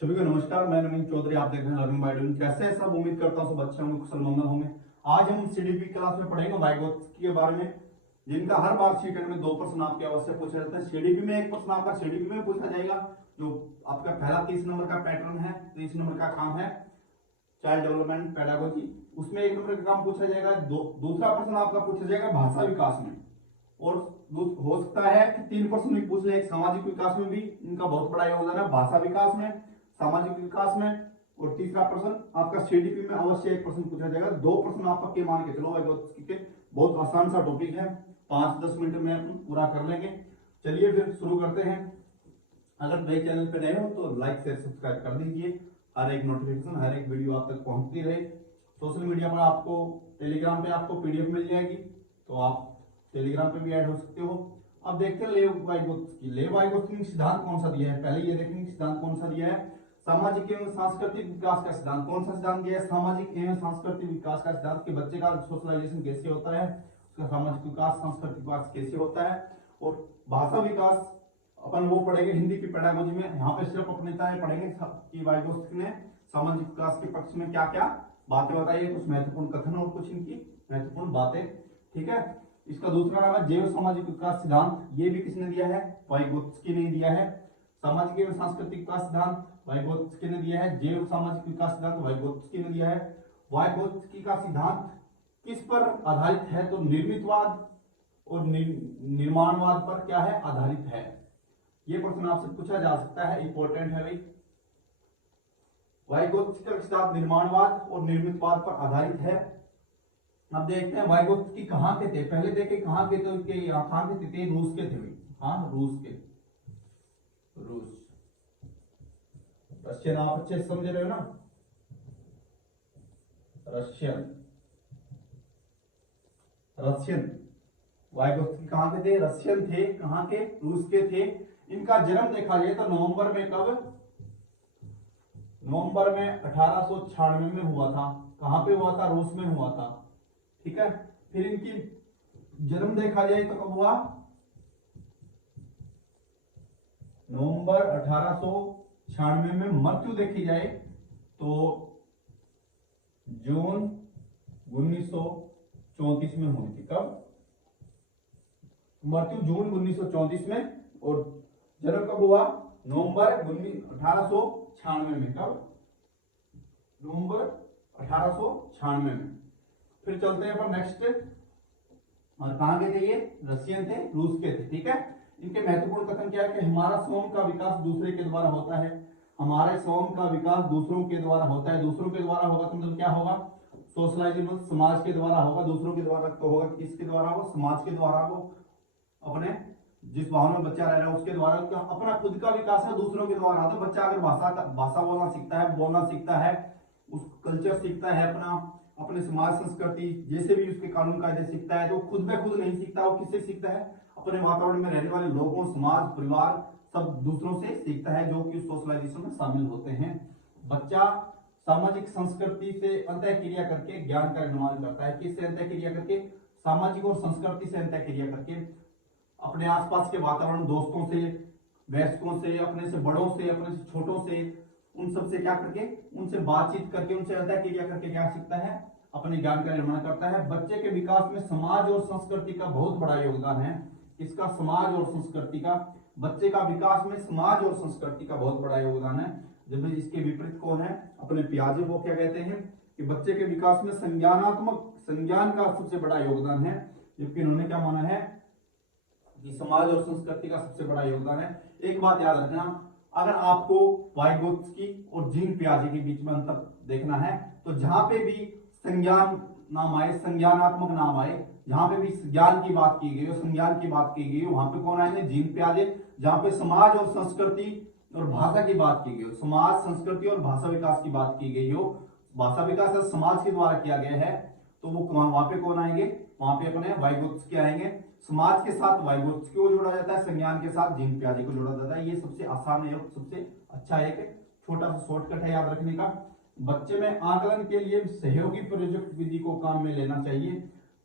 सभी को नमस्कार। मैं नवीन चौधरी, आप देख रहे हैं लर्निंग बाय डूइंग। कैसे हैं सब? उम्मीद करता हूँ सब अच्छे होंगे, कुशल मंगल होंगे। आज हम सीडीपी क्लास में पढ़ेंगे वाइगोत्स्की के बारे में, जिनका हर बार सीटेट में 2 प्रश्न आपके अवश्य पूछे जाते हैं। सीडीपी में 1 प्रश्न आपका सीडीपी में पूछा जाएगा, जो आपका पहला 30 नंबर का पैटर्न है, 30 नंबर का काम है चाइल्ड डेवलपमेंट पेडागोजी, उसमें 1 नंबर का काम पूछा जाएगा। दूसरा प्रश्न आपका पूछा जाएगा भाषा विकास में, और हो सकता है कि 3 प्रश्न भी पूछ ले। एक सामाजिक विकास में भी इनका बहुत बड़ा योगदान है, भाषा विकास में, सामाजिक विकास में, और तीसरा प्रश्न आपका सीडीपी में अवश्य 1 प्रश्न पूछा जाएगा। 2 प्रश्न आप पक्के मान के चलो, वाइगोत्स्की के बहुत आसान सा टॉपिक है, 5-10 मिनट में अपन पूरा कर लेंगे। चलिए फिर शुरू करते हैं। अगर नए चैनल पे नए हो तो लाइक शेयर सब्सक्राइब कर दीजिए, हर एक नोटिफिकेशन, हर एक वीडियो आप तक पहुंचती रहे। सोशल मीडिया पर आपको टेलीग्राम पे आपको पीडीएफ मिल जाएगी, तो आप टेलीग्राम पे भी ऐड हो सकते हो। अब देखते हैं लेव वाइगोत्स्की ने सिद्धांत कौन सा दिया है। पहले ये देखेंगे सिद्धांत कौन सा दिया है। सामाजिक एवं सांस्कृतिक विकास का सिद्धांत, कौन सा सिद्धांत दिया है? सामाजिक एवं सांस्कृतिक विकास का सिद्धांत, कि बच्चे का सोशलाइजेशन कैसे होता है, उसका सामाजिक विकास, सांस्कृतिक विकास कैसे होता है। और भाषा विकास अपन वो पढ़ेंगे हिंदी की पेडागोजी में। यहाँ पे सिर्फ अपने पढ़ेंगे कि वाइगोत्स्की ने सामाजिक विकास के पक्ष में क्या क्या बातें बताई है, कुछ महत्वपूर्ण कथन और कुछ इनकी महत्वपूर्ण बातें। ठीक है। इसका दूसरा नाम है जैव सामाजिक विकास सिद्धांत। ये भी किसने दिया है? वाइगोत्स्की ने दिया है। सामाजिक एवं सांस्कृतिक विकास सिद्धांत वाइगोत्स्की ने दिया है। जैव सामाजिक विकास सिद्धांत वाइगोत्स्की ने दिया है। वाइगोत्स्की का सिद्धांत किस पर आधारित है? तो निर्मितवाद और निर्माणवाद पर क्या है? आधारित है। ये प्रश्न आपसे पूछा जा सकता है, इंपॉर्टेंट है भाई। वाइगोत्स्की का सिद्धांत निर्माणवाद और निर्मितवाद पर आधारित है। अब देखते हैं वाइगोत्स्की कहाँ के थे। पहले देखे कहाँ के थे, उनके कहाँ के थे? रूस के थे भाई। हाँ, रूस के, रूस, रशियन। आप अच्छे से समझ रहे हो ना, रशियन, रशियन। वाइगोत्स्की कहाँ के थे? रशियन थे। कहाँ के? रूस के थे। इनका जन्म देखा जाए तो नवंबर में, कब? नवंबर में 1896 में हुआ था। कहां पे हुआ था? रूस में हुआ था। ठीक है। फिर इनकी जन्म देखा जाए तो कब हुआ? नवंबर 1896 में। मृत्यु देखी जाए तो जून 1934 में हुई थी। कब? मृत्यु जून 1934 में, और जन्म कब हुआ? नवंबर 1896 में। कब? नवंबर 1896 में। फिर चलते हैं पर नेक्स्ट। और कहां के थे ये? रशियन थे, रूस के थे। ठीक है। इनके महत्वपूर्ण कथन क्या है? कि हमारा स्वयं का विकास दूसरे के द्वारा होता है। हमारे स्वयं का विकास दूसरों के द्वारा होता है। दूसरों के द्वारा होगा तो मतलब क्या होगा? सोशलाइजेशन, समाज के द्वारा होगा। दूसरों के द्वारा तो होगा किसके द्वारा? वो समाज के द्वारा, वो अपने जिस माहौल में बच्चा रह रहा है उसके द्वारा। अपना खुद का विकास है दूसरों के द्वारा। तो बच्चा अगर भाषा बोलना सीखता है, बोलना सीखता है, उस कल्चर सीखता है अपना, अपने समाज संस्कृति जैसे भी उसके कानून कायदे सीखता है, तो खुद में खुद नहीं सीखता। वो किससे सीखता है? अपने वातावरण में रहने वाले लोगों, समाज, परिवार, सब दूसरों से सीखता है, जो कि सोशलाइजेशन में शामिल होते हैं। बच्चा सामाजिक संस्कृति से अंतः क्रिया करके ज्ञान का निर्माण करता है। किससे अंतः क्रिया करके? सामाजिक और संस्कृति से अंतः क्रिया करके, अपने आसपास के वातावरण, दोस्तों से, वयस्कों से, अपने से बड़ों से, अपने से छोटों से, उन सब से क्या करके, उनसे बातचीत करके, उनसे अंतः क्रिया करके क्या सीखता है? अपने ज्ञान का निर्माण करता है। बच्चे के विकास में समाज और संस्कृति का बहुत बड़ा योगदान है। इसका समाज और संस्कृति का, बच्चे का विकास में समाज और संस्कृति का बहुत बड़ा योगदान है। जब इसके विपरीत कौन है? अपने पियाजे वो क्या कहते हैं कि बच्चे के विकास में संज्ञान का सबसे बड़ा योगदान है, जबकि इन्होंने क्या माना है कि समाज और संस्कृति का सबसे बड़ा योगदान है। एक बात याद रखना, अगर आपको वाइगोत्स्की और जीन पियाजे के बीच में अंतर देखना है, तो जहां पे भी संज्ञान नाम आए, संज्ञानात्मक नाम आए, जहां पे भी ज्ञान की बात की गई हो, संज्ञान की बात की गई हो, वहां पे कौन आएंगे? जीन पियाजे। जहां पे समाज और संस्कृति और भाषा की बात की गई हो, समाज, संस्कृति और भाषा विकास की बात की गई हो, भाषा विकास समाज के द्वारा किया गया है, तो वो वहां पे कौन आएंगे? वहां पे अपने वाइगोत्स्की आएंगे। समाज के साथ वाइगोत्स्की को जोड़ा जाता है, संज्ञान के साथ जीन पियाजे को जोड़ा जाता है। ये सबसे आसान है और सबसे अच्छा एक छोटा सा शॉर्टकट है याद रखने का। बच्चे में आकलन के लिए सहयोगी प्रयोजक विधि को काम में लेना चाहिए।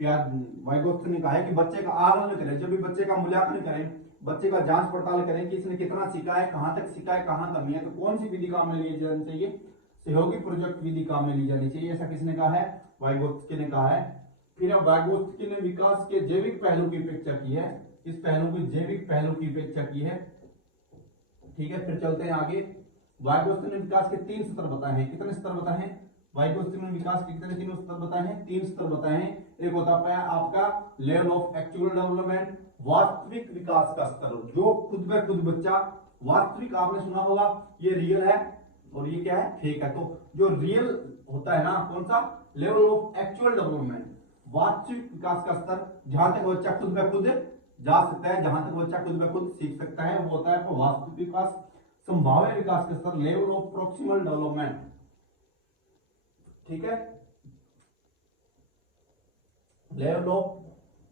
वाइगोत्स्की ने कहा है कि बच्चे का आकलन करें, जब भी बच्चे का मूल्यांकन करें, बच्चे का जांच पड़ताल करें कि इसने कितना सीखा है, कहां तक सीखा है, कहां कमी है, तो कौन सी विधि काम में ली जानी चाहिए, सहयोगी प्रोजेक्ट विधि काम में ली जानी चाहिए, ऐसा किसने कहा है, वाइगोत्स्की ने कहा है। फिर अब वाइगोत्स्की ने विकास के जैविक पहलू की उपेक्षा की है, इस पहलू की जैविक पहलू की उपेक्षा की है, ठीक है। फिर चलते हैं आगे। वाइगोत्स्की ने विकास के 3 स्तर बताए हैं, कितने स्तर बताए हैं, वाइगोत्स्की ने विकास के कितने 3 स्तर बताए हैं, 3 स्तर बताए हैं। एक होता है आपका लेवल ऑफ एक्चुअल डेवलपमेंट, वास्तविक विकास का स्तर, जो खुद ब खुद बच्चा वास्तविक, आपने सुना होगा ये रियल है और ये क्या है, फेक है, तो जो रियल होता है ना, कौन सा, लेवल ऑफ एक्चुअल डेवलपमेंट, वास्तविक विकास का स्तर, जहां तक बच्चा खुद ब खुद जा सकता है, जहां तक बच्चा खुद ब खुद सीख सकता है, वो होता है वास्तविक विकास। संभाव्य विकास का स्तर, लेवल ऑफ प्रोक्सिमल डेवलपमेंट, ठीक है, level of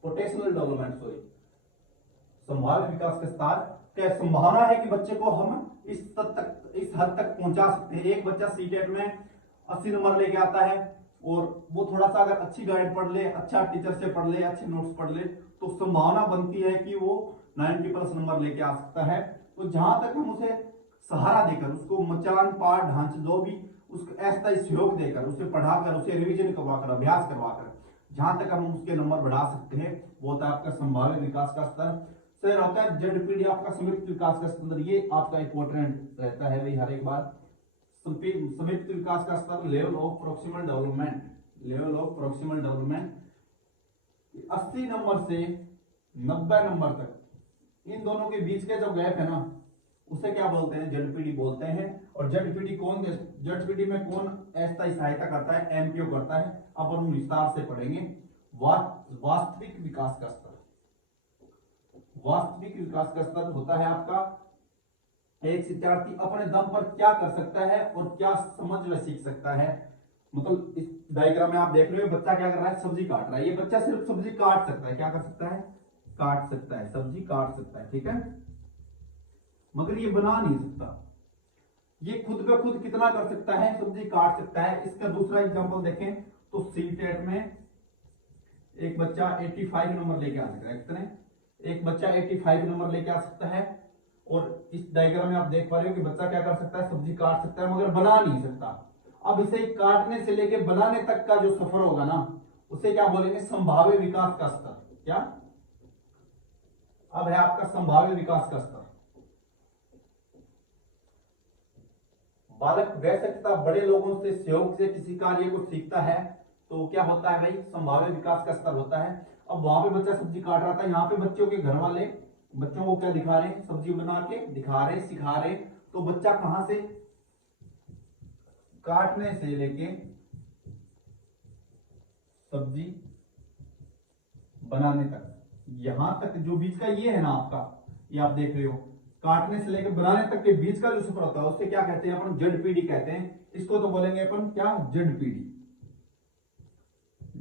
potential development, sorry, संभाव्य विकास का स्तर, क्या संभावना है कि बच्चे को हम इस हद तक पहुंचा सकते हैं। एक बच्चा सीटेट में 80 नंबर लेके आता है और वो थोड़ा सा अगर अच्छी गाइड पढ़ ले, अच्छा टीचर से पढ़ ले, अच्छे नोट्स पढ़ ले, तो संभावना बनती है कि वो 90+ नंबर लेके आ सकता है। तो जहां तक हम उसे सहारा देकर, उसको मचान पाठ ढांचे जो भी, उसको अस्थायी सहयोग देकर, उसे पढ़ाकर, उसे रिवीजन करवाकर, अभ्यास करवाकर, जहां तक हम उसके नंबर बढ़ा सकते हैं, वो होता है आपका संभाव्य विकास का स्तर। फिर होता है जेडपीडी, आपका संयुक्त विकास का स्तर, ये आपका इंपॉर्टेंट रहता है भाई हर एक बार। संयुक्त विकास का स्तर, level of proximal development, level of proximal development 80 number से 90 नंबर तक, इन दोनों के बीच के जो गैप है ना, उसे क्या बोलते हैं, जेडपीडी बोलते हैं। और जेडपीडी में कौन अस्थायी सहायता करता है, एमपीओ करता है। अब हम विस्तार से पढ़ेंगे। वास्तविक विकास का स्तर, वास्तविक विकास का स्तर होता है आपका, एक शिक्षार्थी अपने दम पर क्या कर सकता है और क्या समझ व सीख सकता है। मतलब इस डायग्राम में आप देख रहे हो, बच्चा क्या कर रहा है, सब्जी काट रहा है। ये बच्चा सिर्फ सब्जी काट सकता है, क्या कर सकता है, काट सकता है, सब्जी काट सकता है, ठीक है, मगर ये बना नहीं सकता। ये खुद ब खुद कितना कर सकता है, सब्जी काट सकता है। इसका दूसरा एग्जांपल देखें तो सीटेट में एक बच्चा 85 नंबर लेके आ सकता है, कितने, एक बच्चा 85 नंबर लेके आ सकता है। और इस डायग्राम में आप देख पा रहे हो कि बच्चा क्या कर सकता है, सब्जी काट सकता है, मगर बना नहीं सकता। अब इसे काटने से लेके बनाने तक का जो सफर होगा ना, उसे क्या बोलेंगे, संभाव्य विकास का स्तर। क्या, अब है आपका संभाव्य विकास का स्तर। बालक वयस्कता बड़े लोगों से सहयोग से किसी कार्य को सीखता है, तो क्या होता है भाई, संभाव्य विकास का स्तर होता है। अब वहां पे बच्चा सब्जी काट रहा था, यहाँ पे बच्चों के घर वाले बच्चों को क्या दिखा रहे हैं, सब्जी बना के दिखा रहे, सिखा रहे। तो बच्चा कहां से, काटने से लेके सब्जी बनाने तक, यहां तक जो बीच का ये है ना आपका, ये आप देख रहे हो, काटने से लेकर बनाने तक के बीच का जो सफर होता है, उसे क्या कहते हैं अपन, जेडपीडी कहते हैं। इसको तो बोलेंगे अपन क्या, जेडपीडी,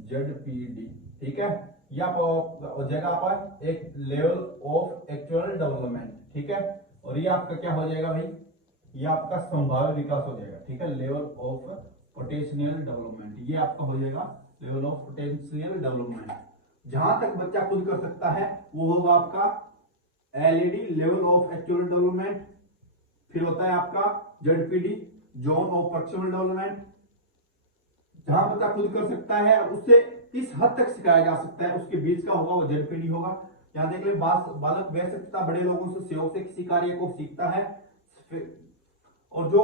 जेडपीडी, ठीक है। या जगह पर एक लेवल ऑफ एक्चुअल डेवलपमेंट, ठीक है। और ये आपका क्या हो जाएगा भाई, ये आपका संभाव्य विकास हो जाएगा, ठीक है, लेवल ऑफ पोटेंशियल डेवलपमेंट, ये आपका हो जाएगा लेवल ऑफ पोटेंशियल डेवलपमेंट। जहां तक बच्चा खुद कर सकता है वो होगा आपका LED, level of actual development. फिर होता है आपका ZPD, zone of proximal development. जहां बच्चा खुद कर सकता है, उससे किस हद तक सिखाया जा सकता है, उसके बीच का होगा वो जेडपीडी होगा। यहां देख ले, बालक वयस्कता बड़े लोगों से सहयोग से किसी कार्य को सीखता है, और जो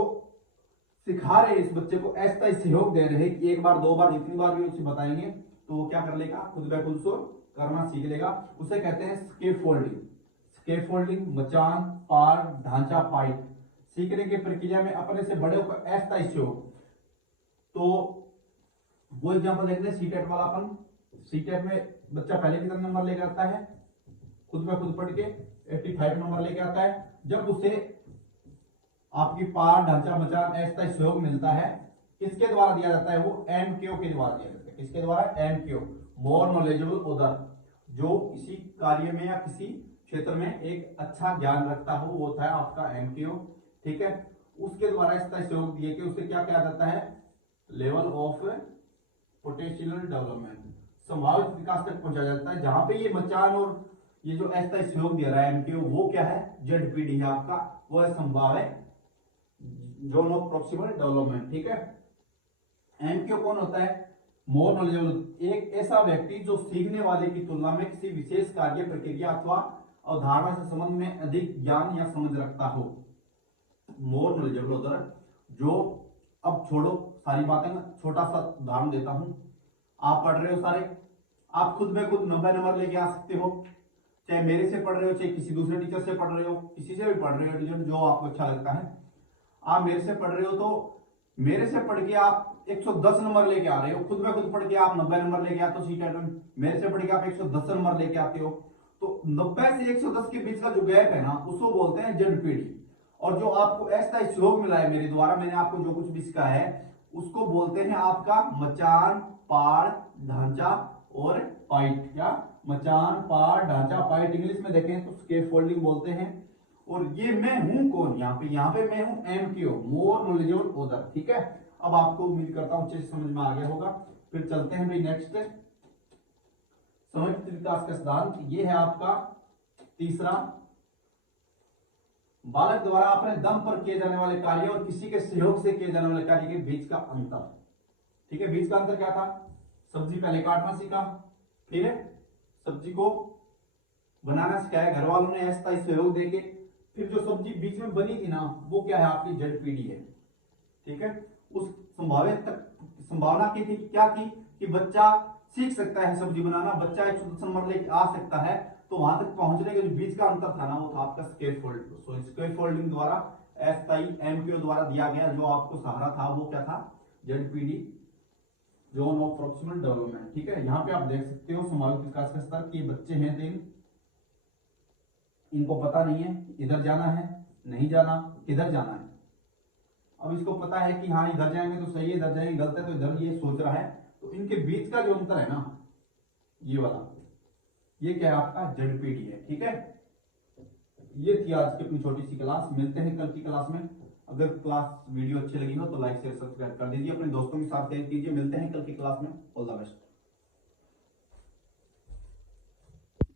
सिखा रहे इस बच्चे को अस्थायी सहयोग दे रहे हैं कि एक बार, दो बार, इतनी बार भी उसे बताएंगे तो वो क्या कर लेगा, खुद ब खुद से करना सीख लेगा। उसे कहते हैं स्कैफोल्डिंग। स्कैफोल्डिंग, मचान, पार, ढांचा, पाइप, सीखने की प्रक्रिया में अपने से बड़े को अस्थायी सहयोग। तो वो एग्जांपल देखते हैं सीटेट वाला। अपन सीटेट में बच्चा पहले कितना नंबर लेके आता है, खुद ब खुद पढ़ के 85 नंबर लेके आता है। जब उसे आपकी पार, ढांचा, मचान, अस्थायी सहयोग मिलता है, किसके द्वारा दिया जाता है, वो एमक्यू के द्वारा दिया जाता है। किसके द्वारा, एमक्यू, मोर नॉलेजेबल अदर, जो किसी कार्य में या किसी क्षेत्र में एक अच्छा ज्ञान रखता हो, वो होता है आपका एमक्यू, ठीक है। उसके द्वारा अस्थायी सहयोग दिए कि उसे क्या कहा जाता है, लेवल ऑफ पोटेंशियल डेवलपमेंट, संभावित विकास तक पहुंचा जाता है। जहां पे ये मचान और ये जो अस्थायी सहयोग दे रहा है एमक्यू, वो क्या है, जेडपीडी है आपका, वो है संभावित जोन ऑफ प्रॉक्सिमल डेवलपमेंट। ठीक है, एमक्यू कौन होता है, मोर नॉलेजेबल, एक ऐसा व्यक्ति जो सीखने वाले की तुलना में किसी विशेष कार्य प्रक्रिया अथवा अवधारणा से संबंध में अधिक ज्ञान या समझ रखता हो। मोर नॉलेजेबल होता है जो, अब छोड़ो सारी बातें, छोटा सा उदाहरण देता हूं। आप पढ़ रहे हो सारे, आप खुद में खुद 90 नंबर लेके आ सकते हो, चाहे मेरे से पढ़ रहे हो, चाहे किसी दूसरे टीचर से पढ़ रहे हो, किसी से भी पढ़ रहे हो टीचर, जो आपको अच्छा लगता है। आप मेरे से पढ़ रहे हो तो मेरे से पढ़ के आप 110 नंबर लेके आ रहे हो, खुद में खुद पढ़ के आप 90 नंबर लेके आते हो सीटेट में, मेरे से पढ़ के आप 110 नंबर लेके आते हो। तो 90 से 110 के बीच का जो गैप है ना, उसको बोलते हैं जेडपीडी। और जो आपको अस्थायी सहयोग मिला है मेरे द्वारा, मैंने आपको जो कुछ भी सिखाया है, उसको बोलते हैं आपका मचान, पाड़, ढांचा और पाइट, या मचान, पाड़, ढांचा, पाइट। इंग्लिश में देखें तो स्कैफोल्डिंग बोलते हैं। और ये मैं हूं कौन, यहाँ पे मैं हूं एमक्यू, मोर नॉलेजेबल ऑथर। ठीक है, अब आपको उम्मीद करता हूं अच्छे से समझ में आ गया होगा। फिर चलते हैं भाई नेक्स्ट, संयुक्त विकास का सिद्धांत। ये है आपका तीसरा, बालक द्वारा अपने दम पर किए जाने वाले कार्य और किसी के सहयोग से किए जाने वाले कार्य के बीच का अंतर। ठीक है, बीच का अंतर क्या था, सब्जी पहले काटना सीखा, फिर सब्जी को बनाना सिखाया घर वालों ने अस्थायी सहयोग देके, फिर जो सब्जी बीच में बनी थी ना, वो क्या है, आपकी जेडपीडी है। ठीक है, उस संभावना की थी, क्या थी कि बच्चा सीख सकता है सब्जी बनाना, बच्चा 110 नंबर लेके आ सकता है। तो वहां तक पहुंचने के जो बीच का अंतर था ना, वो था आपका स्कैफोल्डिंग। सो स्कैफोल्डिंग द्वारा, अस्थायी एमक्यू द्वारा दिया गया जो आपको सहारा था, वो क्या था, ZPD, zone of proximal development. ठीक है, यहाँ पे आप देख सकते हो संभावित विकास का स्तर, कि बच्चे हैं तीन, इनको पता नहीं है इधर जाना है, नहीं जाना, किधर जाना है। अब इसको पता है कि हाँ इधर जाएंगे तो सही है, इधर जाएंगे गलत है, तो इधर ये सोच रहा है। तो इनके बीच का जो अंतर है ना, ये वाला, ये क्या है आपका, जेडपीडी है। ठीक है, ये थी आज की अपनी छोटी सी क्लास। मिलते हैं कल की क्लास में। अगर क्लास वीडियो अच्छी लगी हो तो लाइक शेयर सब्सक्राइब कर दीजिए, अपने दोस्तों के साथ शेयर कीजिए। मिलते हैं कल की क्लास में, ऑल द बेस्ट।